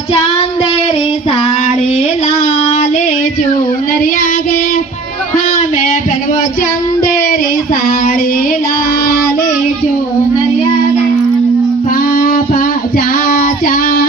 चंदेरी साड़ी लाले चुनरिया गे हमें पहनबो चंदेरी साड़ी लाले चुनरिया गे पापा चाचा